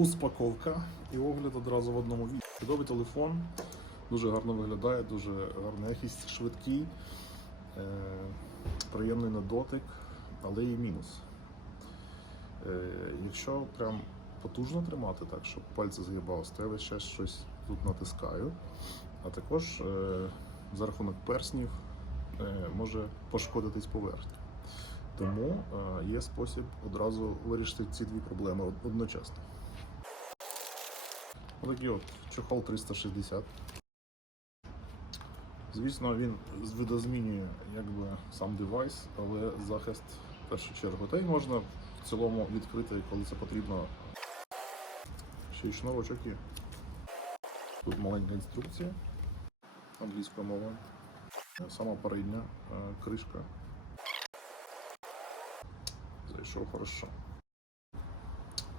Успаковка і огляд одразу в одному відео. Чудовий телефон, дуже гарно виглядає, дуже гарна якість, швидкий, е, приємний на дотик, але і мінус. Е, якщо прям потужно тримати, так, щоб пальці згибалися, то я час щось тут натискаю. А також е, за рахунок перснів е, може пошкодитись поверхня. Тому е, є спосіб одразу вирішити ці дві проблеми одночасно. Отакий от чохол 360. Звісно, він видозмінює якби сам девайс, але захист в першу чергу. Та й можна в цілому відкрити, коли це потрібно. Ще й шнурочок є. Тут маленька інструкція англійською мовою. Сама передня е, кришка. Зайшов хорошо.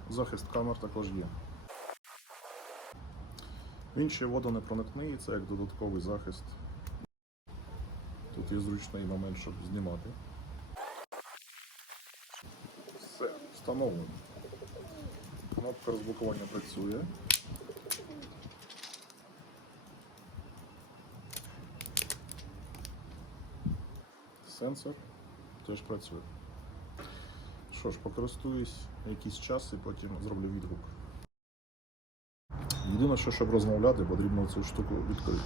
Захист камер також є. Він ще водонепроникний, це як додатковий захист. Тут є зручний момент, щоб знімати. Все, встановлено. Кнопка розблокування працює. Сенсор теж працює. Що ж, покористуюсь якийсь час і потім зроблю відгук. Єдине, що щоб розмовляти, потрібно цю штуку відкрити.